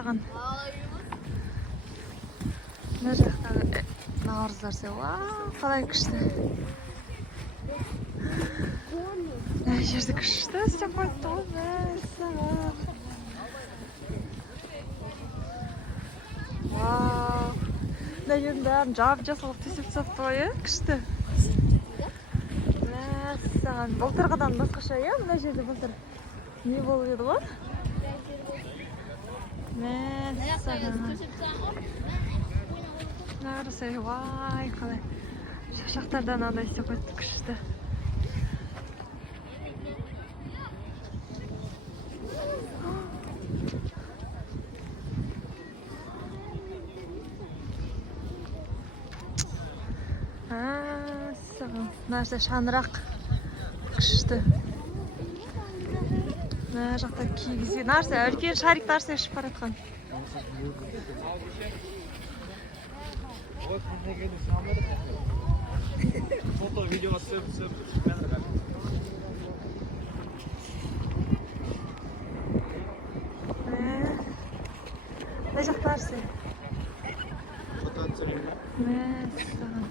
саған. Мына жақтағы наурыздар ше, қалай күшті. Мына жерде күшті істеп қойыпты ғой, мәссаған. Вау. Мына жердің бәрін жап-жасылық төсеп тастапты ғой, күшті. Мәссаған. Былтырғыдан басқаша, мына жерде былтыр не болып еді ғой? Мәссаған. Нарысы, вай, қалай. Шақшақтардан андай істеп қойыпты, күшті. Мына жерде шаңырақ күшті. Мына жақта кигіз. Нарсы, үлкен шарик нарсы ішіп баратқан. Foto, videoға сөп. Мына жақта нарсы. Foto түсірейін. Мәссаған.